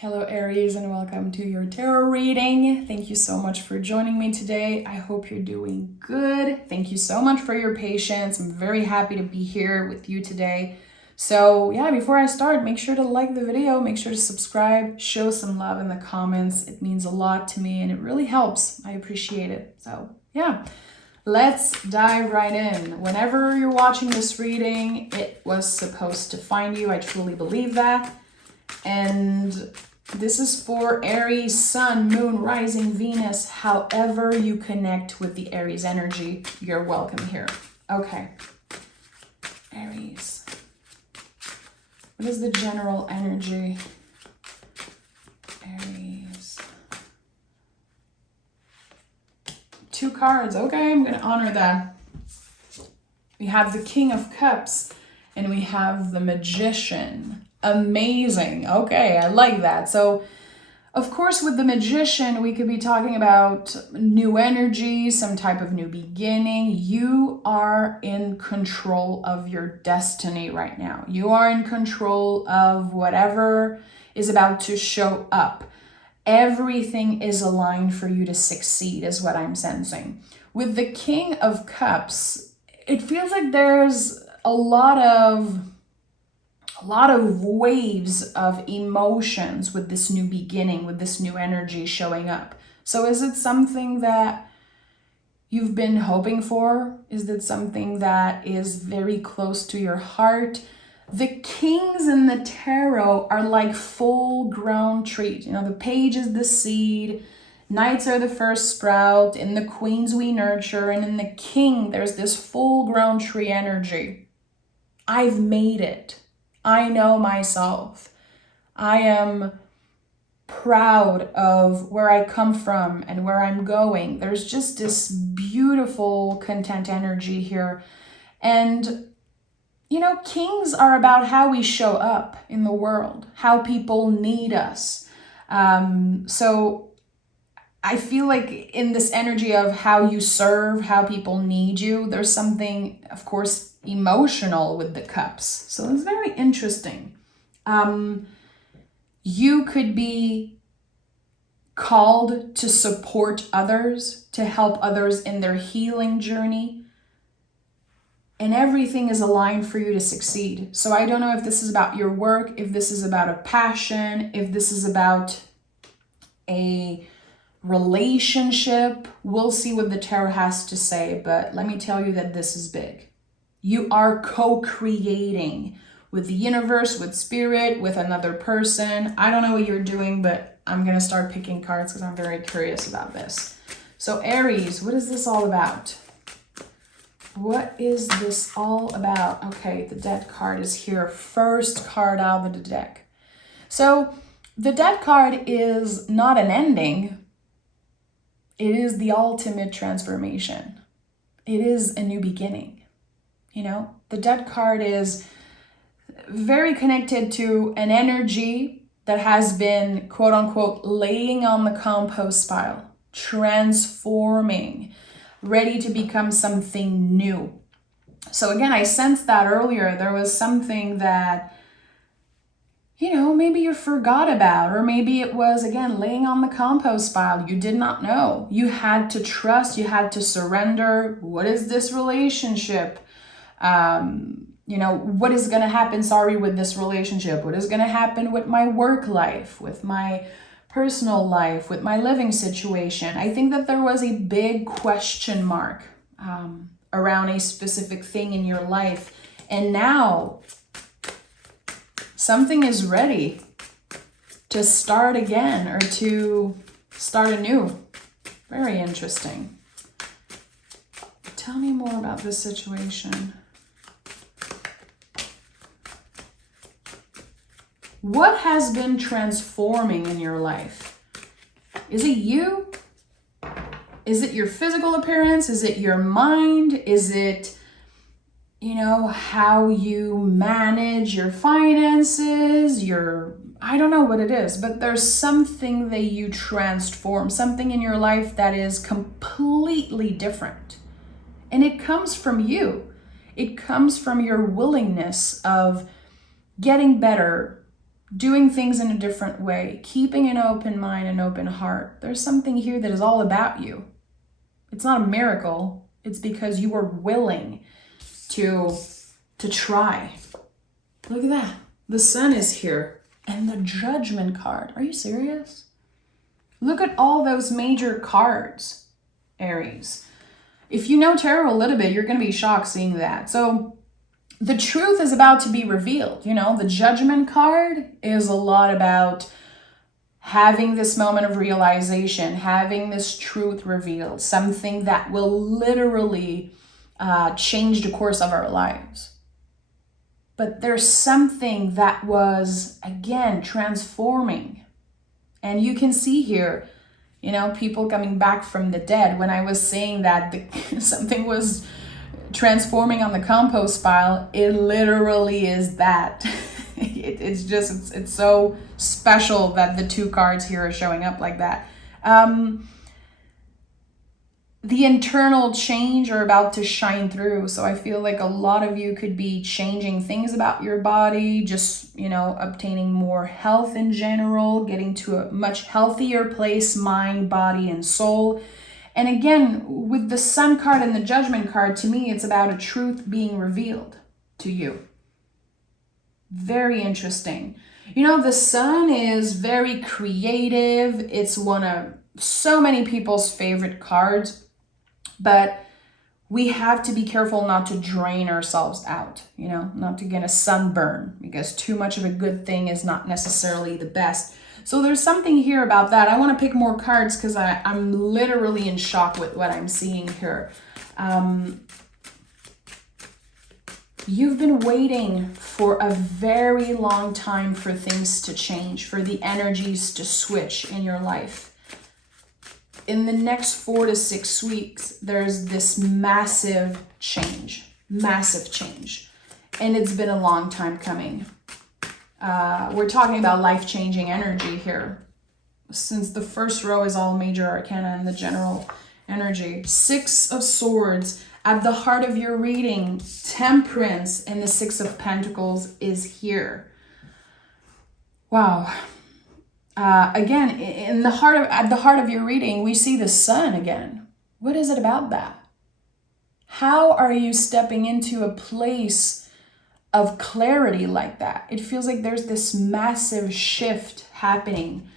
Hello Aries and welcome to your tarot reading. Thank you so much for joining me today. I hope you're doing good. Thank you so much for your patience. I'm very happy to be here with you today. So yeah, before I start, make sure to like the video, make sure to subscribe, show some love in the comments. It means a lot to me and it really helps. I appreciate it. So yeah, let's dive right in. Whenever you're watching this reading, it was supposed to find you. I truly believe that. And this is for Aries, Sun, Moon, Rising, Venus. However you connect with the Aries energy, you're welcome here. Okay. Aries. What is the general energy? Aries. 2 cards. Okay, I'm going to honor that. We have the King of Cups and we have the Magician. Amazing. Okay, I like that. So, of course, with the Magician, we could be talking about new energy, some type of new beginning. You are in control of your destiny right now. You are in control of whatever is about to show up. Everything is aligned for you to succeed, is what I'm sensing. With the King of Cups, it feels like there's a lot of waves of emotions with this new beginning, with this new energy showing up. So is it something that you've been hoping for? Is it something that is very close to your heart? The kings in the tarot are like full-grown trees. You know, the page is the seed, knights are the first sprout, in the queens we nurture, and in the king, there's this full-grown tree energy. I've made it. I know myself. I am proud of where I come from and where I'm going. There's just this beautiful content energy here. And, you know, kings are about how we show up in the world, how people need us. So I feel like in this energy of how you serve, how people need you, there's something, of course, emotional with the cups. So it's very interesting. You could be called to support others, to help others in their healing journey. And everything is aligned for you to succeed. So I don't know if this is about your work, if this is about a passion, if this is about a relationship. We'll see what the tarot has to say, but let me tell you that this is big. You are co-creating with the universe, with spirit, with another person. I don't know what you're doing, but I'm going to start picking cards because I'm very curious about this. So Aries, what is this all about? What is this all about? Okay, the Death card is here. First card out of the deck. So the Death card is not an ending. It is the ultimate transformation. It is a new beginning. You know, the Death card is very connected to an energy that has been, quote unquote, laying on the compost pile, transforming, ready to become something new. So again, I sensed that earlier. There was something that, you know, maybe you forgot about, or maybe it was, again, laying on the compost pile. You did not know. You had to trust, you had to surrender. What is this relationship? You know, what is going to happen, with this relationship? What is going to happen with my work life, with my personal life, with my living situation? I think that there was a big question mark around a specific thing in your life. And now something is ready to start again or to start anew. Very interesting. Tell me more about this situation. What has been transforming in your life? Is it you? Is it your physical appearance? Is it your mind? Is it, you know, how you manage your finances, I don't know what it is, but there's something that you transform, something in your life that is completely different. And it comes from you. It comes from your willingness of getting better, doing things in a different way, keeping an open mind, an open heart. There's something here that is all about you. It's not a miracle. It's because you are willing to try. Look at that. The sun is here. And the Judgment card. Are you serious? Look at all those major cards, Aries. If you know tarot a little bit, you're going to be shocked seeing that. So the truth is about to be revealed. You know, the Judgment card is a lot about having this moment of realization, having this truth revealed, something that will literally change the course of our lives. But there's something that was, again, transforming. And you can see here, you know, people coming back from the dead. When I was saying that something was transforming on the compost pile, it literally is that. It's so special that the two cards here are showing up like that. The internal change are about to shine through. So I feel like a lot of you could be changing things about your body, just, you know, obtaining more health in general, getting to a much healthier place, mind, body, and soul. And again, with the Sun card and the Judgment card, to me, it's about a truth being revealed to you. Very interesting. You know, the Sun is very creative. It's one of so many people's favorite cards. But we have to be careful not to drain ourselves out, you know, not to get a sunburn, because too much of a good thing is not necessarily the best. So there's something here about that. I want to pick more cards because I'm literally in shock with what I'm seeing here. You've been waiting for a very long time for things to change, for the energies to switch in your life. In the next 4 to 6 weeks, there's this massive change. And it's been a long time coming. We're talking about life-changing energy here. Since the first row is all major arcana and the general energy. 6 of Swords at the heart of your reading. Temperance and the 6 of Pentacles is here. Wow. Again, at the heart of your reading, we see the sun again. What is it about that? How are you stepping into a place of clarity like that? It feels like there's this massive shift happening.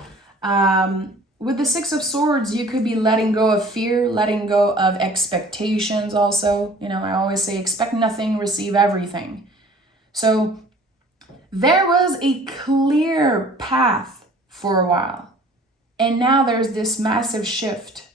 With the 6 of Swords, you could be letting go of fear, letting go of expectations also. You know, I always say expect nothing, receive everything. So there was a clear path for a while. And now there's this massive shift,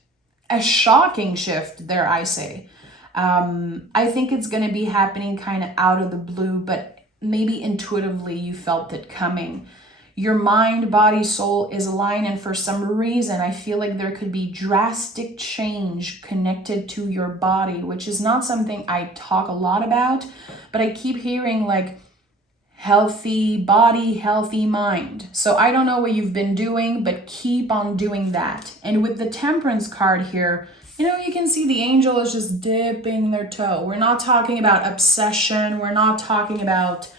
a shocking shift, dare I say. I think it's going to be happening kind of out of the blue, but maybe intuitively you felt it coming. Your mind, body, soul is aligned, and for some reason I feel like there could be drastic change connected to your body, which is not something I talk a lot about, but I keep hearing like healthy body, healthy mind. So I don't know what you've been doing, but keep on doing that. And with the Temperance card here, you know, you can see the angel is just dipping their toe. We're not talking about obsession. We're not talking about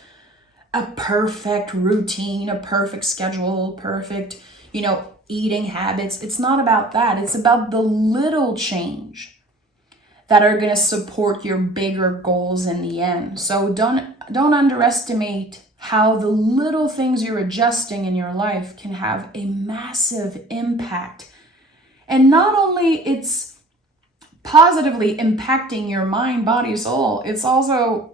a perfect routine, a perfect schedule, perfect, you know, eating habits. It's not about that. It's about the little change that are going to support your bigger goals in the end. So don't underestimate how the little things you're adjusting in your life can have a massive impact. And not only it's positively impacting your mind, body, soul, it's also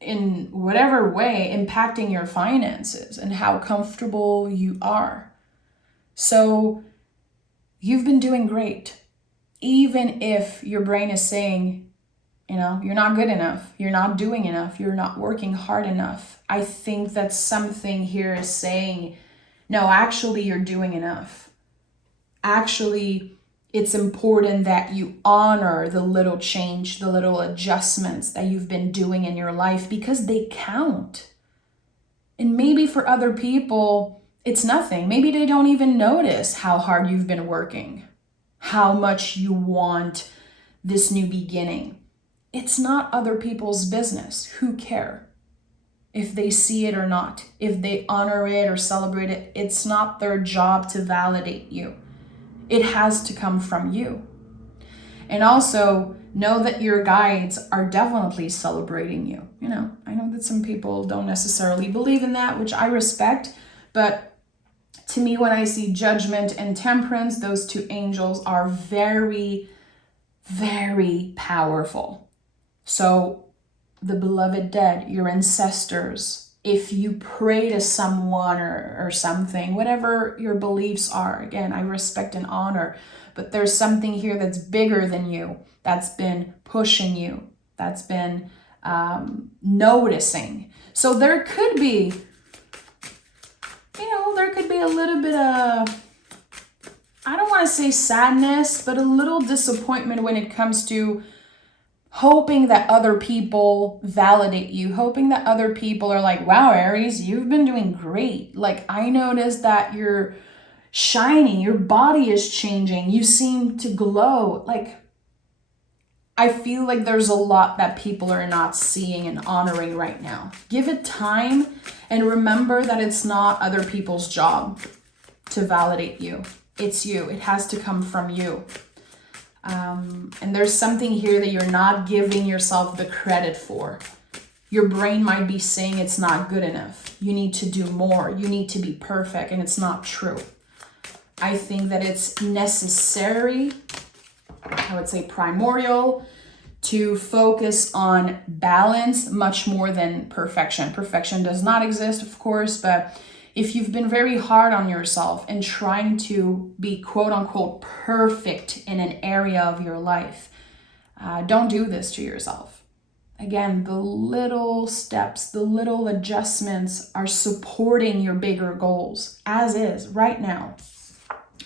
in whatever way impacting your finances and how comfortable you are. So you've been doing great. Even if your brain is saying, you know, you're not good enough, you're not doing enough, you're not working hard enough. I think that something here is saying, no, actually you're doing enough. Actually, it's important that you honor the little change, the little adjustments that you've been doing in your life, because they count. And maybe for other people, it's nothing. Maybe they don't even notice how hard you've been working, how much you want this new beginning. It's not other people's business. Who care? if they see it or not, if they honor it or celebrate it. It's not their job to validate you. It has to come from you. And also know that your guides are definitely celebrating you. I know that some people don't necessarily believe in that, which I respect, but to me, when I see Judgment and Temperance, those two angels are very, very powerful. So the beloved dead, your ancestors, if you pray to someone or something, whatever your beliefs are, again, I respect and honor, but there's something here that's bigger than you, that's been pushing you, that's been noticing. So there could be, a little bit of, I don't want to say sadness, but a little disappointment when it comes to hoping that other people validate you, hoping that other people are like, wow, Aries, you've been doing great. Like, I noticed that you're shining, your body is changing, you seem to glow. Like, I feel like there's a lot that people are not seeing and honoring right now. Give it time and remember that it's not other people's job to validate you. It's you. It has to come from you. And there's something here that you're not giving yourself the credit for. Your brain might be saying it's not good enough. You need to do more. You need to be perfect. And it's not true. I think that it's necessary, I would say primordial, to focus on balance much more than perfection. Perfection does not exist, of course, but if you've been very hard on yourself and trying to be quote unquote perfect in an area of your life, don't do this to yourself. Again, the little steps, the little adjustments are supporting your bigger goals as is right now.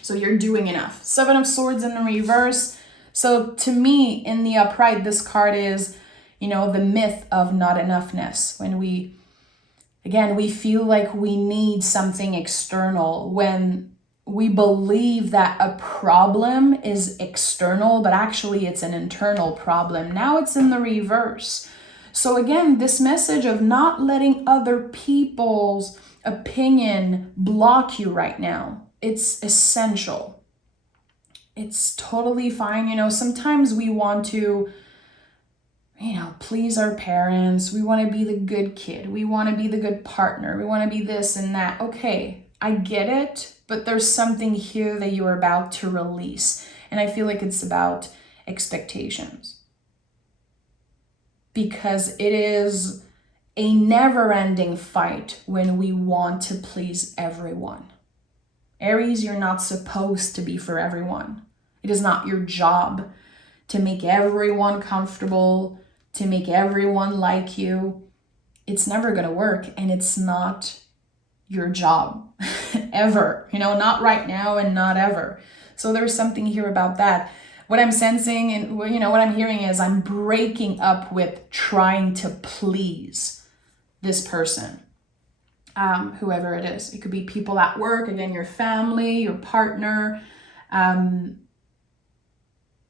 So you're doing enough. 7 of Swords in the reverse. So to me, in the upright, this card is, the myth of not enoughness. When we feel like we need something external, when we believe that a problem is external, but actually it's an internal problem. Now it's in the reverse. So again, this message of not letting other people's opinion block you right now. It's essential. It's totally fine. Sometimes we want to, please our parents. We want to be the good kid. We want to be the good partner. We want to be this and that. Okay, I get it, but there's something here that you're about to release. And I feel like it's about expectations. Because it is a never-ending fight when we want to please everyone. Aries, you're not supposed to be for everyone. It is not your job to make everyone comfortable, to make everyone like you. It's never going to work, and it's not your job ever. Not right now and not ever. So there's something here about that. What I'm sensing and what I'm hearing is I'm breaking up with trying to please this person. Whoever it is. It could be people at work, again, your family, your partner,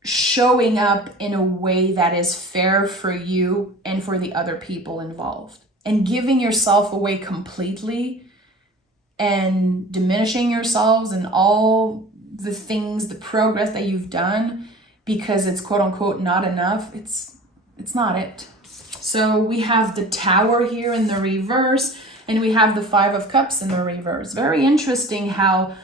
showing up in a way that is fair for you and for the other people involved. And giving yourself away completely and diminishing yourselves and all the things, the progress that you've done because it's quote unquote not enough. It's not it. So we have the Tower here in the reverse. And we have the 5 of Cups in the reverse. Very interesting how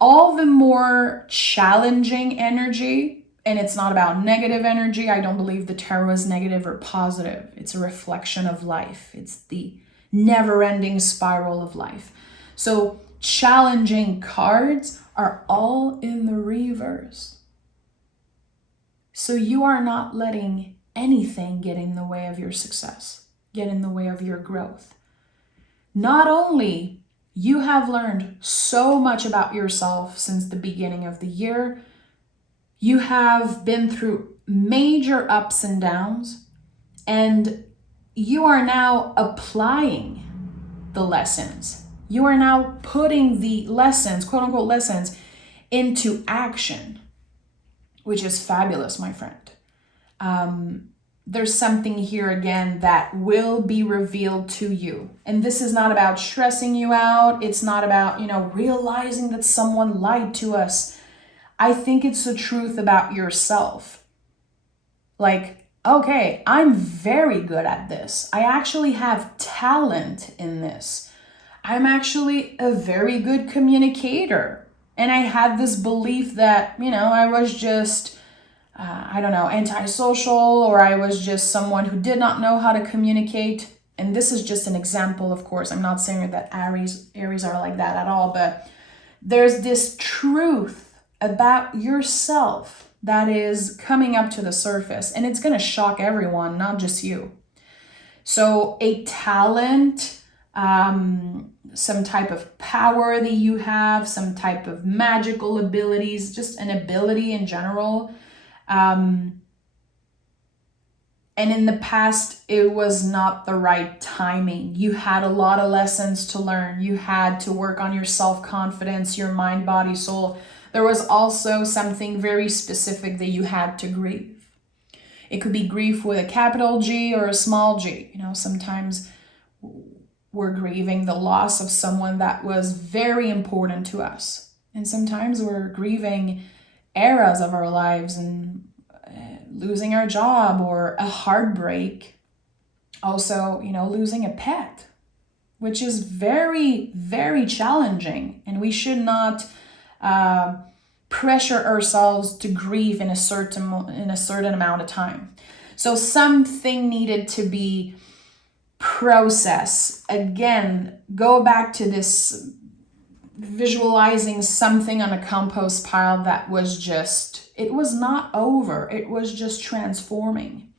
all the more challenging energy, and it's not about negative energy. I don't believe the tarot is negative or positive. It's a reflection of life. It's the never-ending spiral of life. So challenging cards are all in the reverse. So you are not letting anything get in the way of your success, get in the way of your growth. Not only you have learned so much about yourself since the beginning of the year, you have been through major ups and downs, and you are now applying the lessons. You are now putting the lessons, quote unquote lessons, into action, which is fabulous, my friend. there's something here again that will be revealed to you. And this is not about stressing you out. It's not about, realizing that someone lied to us. I think it's the truth about yourself. Like, okay, I'm very good at this. I actually have talent in this. I'm actually a very good communicator. And I had this belief that, I was just, antisocial, or I was just someone who did not know how to communicate. And this is just an example, of course. I'm not saying that Aries are like that at all, but there's this truth about yourself that is coming up to the surface, and it's going to shock everyone, not just you. So a talent, some type of power that you have, some type of magical abilities, just an ability in general. And in the past, it was not the right timing. You had a lot of lessons to learn. You had to work on your self-confidence, your mind, body, soul. There was also something very specific that you had to grieve. It could be grief with a capital G or a small g. Sometimes we're grieving the loss of someone that was very important to us. And sometimes we're grieving eras of our lives and losing our job or a heartbreak. Also, losing a pet, which is very, very challenging. And we should not pressure ourselves to grieve in a certain amount of time. So something needed to be processed. Again, go back to this visualizing something on a compost pile that was just, it was not over. It was just transforming.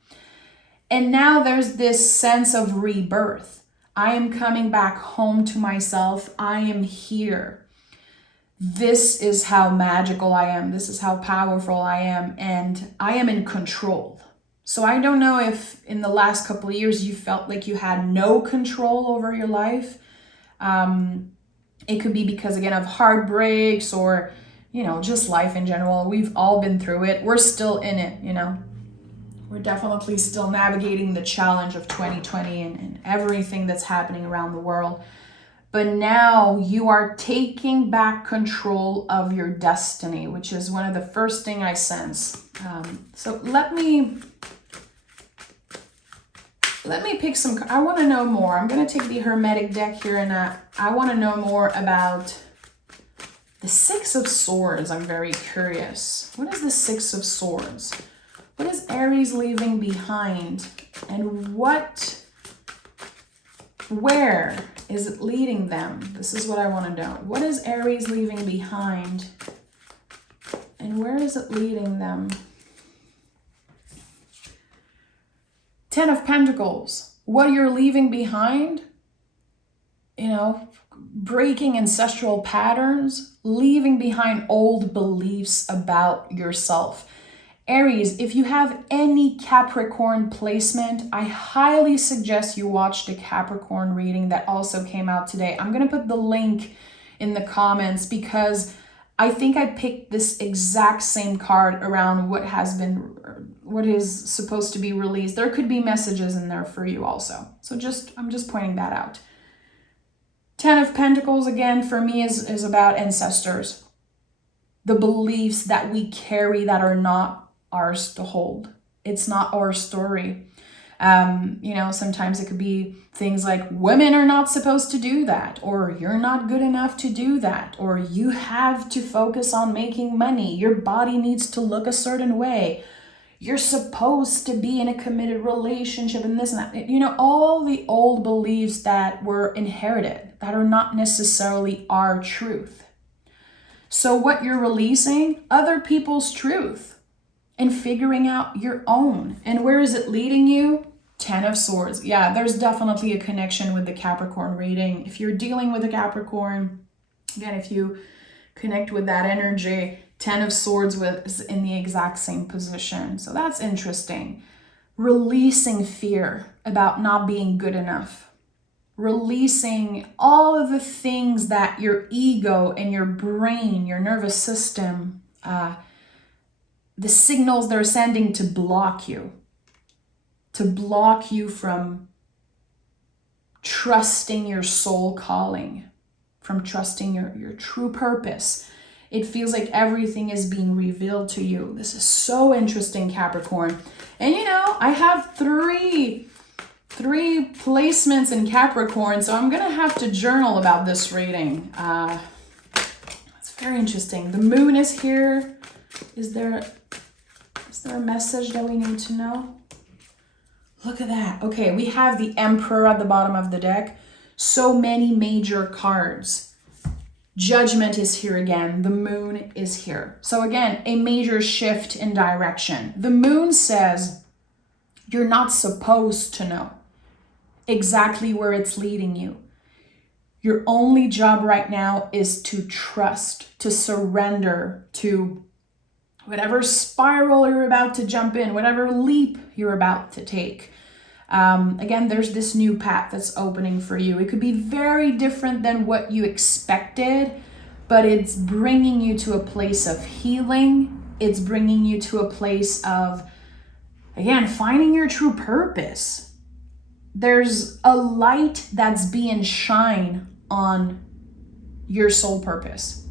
And now there's this sense of rebirth. I am coming back home to myself. I am here. This is how magical I am. This is how powerful I am. And I am in control. So I don't know if in the last couple of years you felt like you had no control over your life. It could be because, again, of heartbreaks or, just life in general. We've all been through it. We're still in it, We're definitely still navigating the challenge of 2020 and everything that's happening around the world. But now you are taking back control of your destiny, which is one of the first thing I sense. So let me pick some. I want to know more. I'm going to take the Hermetic deck here, and I want to know more about the Six of Swords. I'm very curious. What is the Six of Swords? What is Aries leaving behind? And where is it leading them? This is what I want to know. What is Aries leaving behind? And where is it leading them? Ten of Pentacles. What you're leaving behind, breaking ancestral patterns, leaving behind old beliefs about yourself. Aries, if you have any Capricorn placement, I highly suggest you watch the Capricorn reading that also came out today. I'm going to put the link in the comments because I think I picked this exact same card around what is supposed to be released. There could be messages in there for you also. So I'm just pointing that out. Ten of Pentacles, again, for me is about ancestors. The beliefs that we carry that are not ours to hold. It's not our story. Sometimes it could be things like women are not supposed to do that, or you're not good enough to do that, or you have to focus on making money. Your body needs to look a certain way. You're supposed to be in a committed relationship and this and that. All the old beliefs that were inherited that are not necessarily our truth. So what you're releasing, other people's truth. And figuring out your own. And where is it leading you? Ten of Swords. Yeah, there's definitely a connection with the Capricorn reading. If you're dealing with a Capricorn, again, if you connect with that energy, Ten of Swords is in the exact same position. So that's interesting. Releasing fear about not being good enough. Releasing all of the things that your ego and your brain, your nervous system, the signals they're sending to block you. to block you from trusting your soul calling, from trusting your true purpose. It feels like everything is being revealed to you. This is so interesting, Capricorn. And you know, I have three placements in Capricorn, so I'm gonna have to journal about this reading. It's very interesting. The moon is here. Is there a message that we need to know? Look at that. Okay, we have the Emperor at the bottom of the deck. So many major cards. Judgment is here again. The moon is here. So again, a major shift in direction. The moon says you're not supposed to know exactly where it's leading you. Your only job right now is to trust, to surrender to whatever spiral you're about to jump in, whatever leap you're about to take. Again, there's this new path that's opening for you. It could be very different than what you expected, but it's bringing you to a place of healing. It's bringing you to a place of, again, finding your true purpose. There's a light that's being shined on your soul purpose.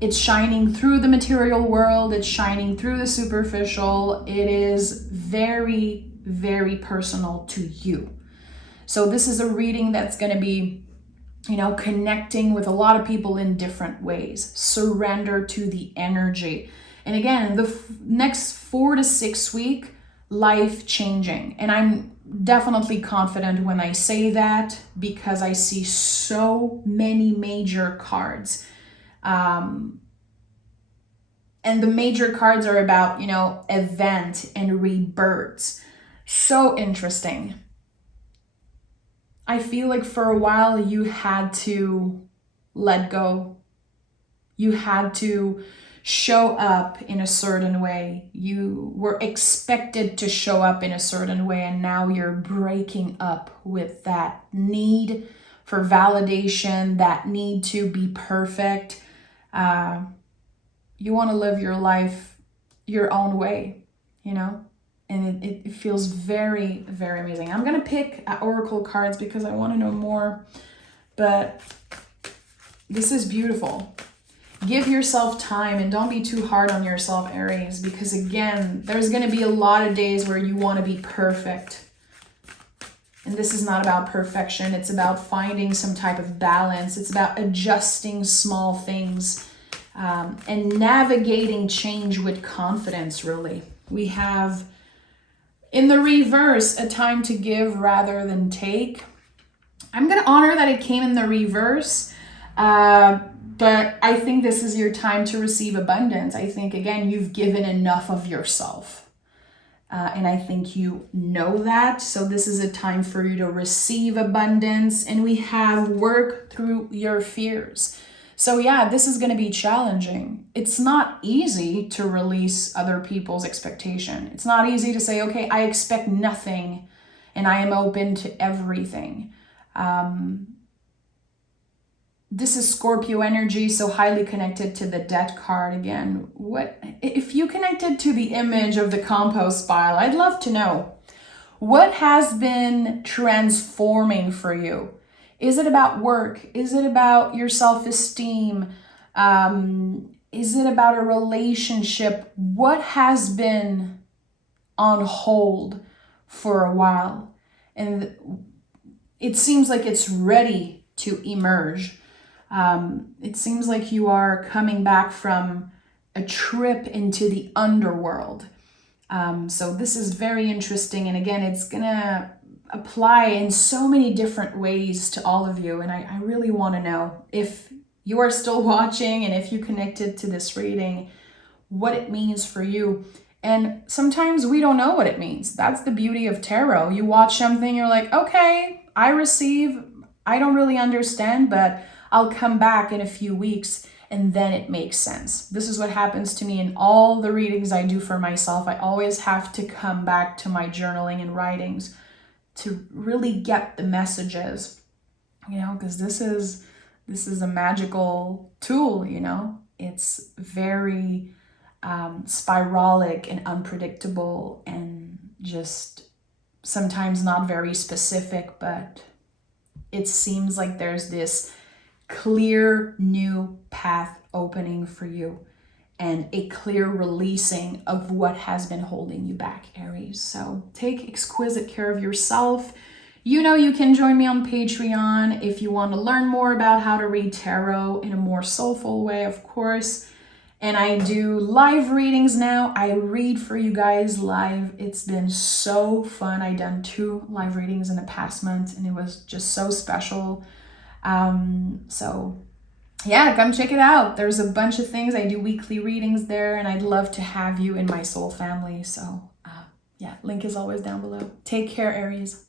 It's shining through the material world. It's shining through the superficial. It is very, very personal to you. So this is a reading that's going to be, you know, connecting with a lot of people in different ways. Surrender to the energy. And again, the next 4 to 6 weeks, life changing. And I'm definitely confident when I say that, because I see so many major cards. And the major cards are about, you know, event and rebirths. So interesting. I feel like for a while you had to let go. You had to show up in a certain way. You were expected to show up in a certain way, and now you're breaking up with that need for validation, that need to be perfect. You want to live your life your own way, you know? And it feels very, very amazing. I'm going to pick oracle cards because I want to know more. But this is beautiful. Give yourself time and don't be too hard on yourself, Aries. Because again, there's going to be a lot of days where you want to be perfect. And this is not about perfection. It's about finding some type of balance. It's about adjusting small things and navigating change with confidence, really. We have, in the reverse, a time to give rather than take. I'm going to honor that it came in the reverse, but I think this is your time to receive abundance. I think, again, you've given enough of yourself. And I think you know that. So this is a time for you to receive abundance. And we have work through your fears. So yeah, this is going to be challenging. It's not easy to release other people's expectation. It's not easy to say, okay, I expect nothing and I am open to everything. This is Scorpio energy, so highly connected to the debt card again. What if you connected to the image of the compost pile? I'd love to know. What has been transforming for you? Is it about work? Is it about your self-esteem? Is it about a relationship? What has been on hold for a while? And it seems like it's ready to emerge. It seems like you are coming back from a trip into the underworld. So this is very interesting. And again, it's going to apply in so many different ways to all of you. And I really want to know, if you are still watching and if you connected to this reading, what it means for you. And sometimes we don't know what it means. That's the beauty of tarot. You watch something, you're like, okay, I don't really understand, but I'll come back in a few weeks and then it makes sense. This is what happens to me in all the readings I do for myself. I always have to come back to my journaling and writings to really get the messages, you know, because this is a magical tool, you know. It's very spiralic and unpredictable and just sometimes not very specific, but it seems like there's this clear new path opening for you and a clear releasing of what has been holding you back, Aries. So take exquisite care of yourself. You know, you can join me on Patreon if you want to learn more about how to read tarot in a more soulful way, of course. And I do live readings now. I read for you guys live. It's been so fun. I done 2 live readings in the past month and it was just so special. So yeah, come check it out. There's a bunch of things. I do weekly readings there and I'd love to have you in my soul family. So yeah, link is always down below. Take care, Aries.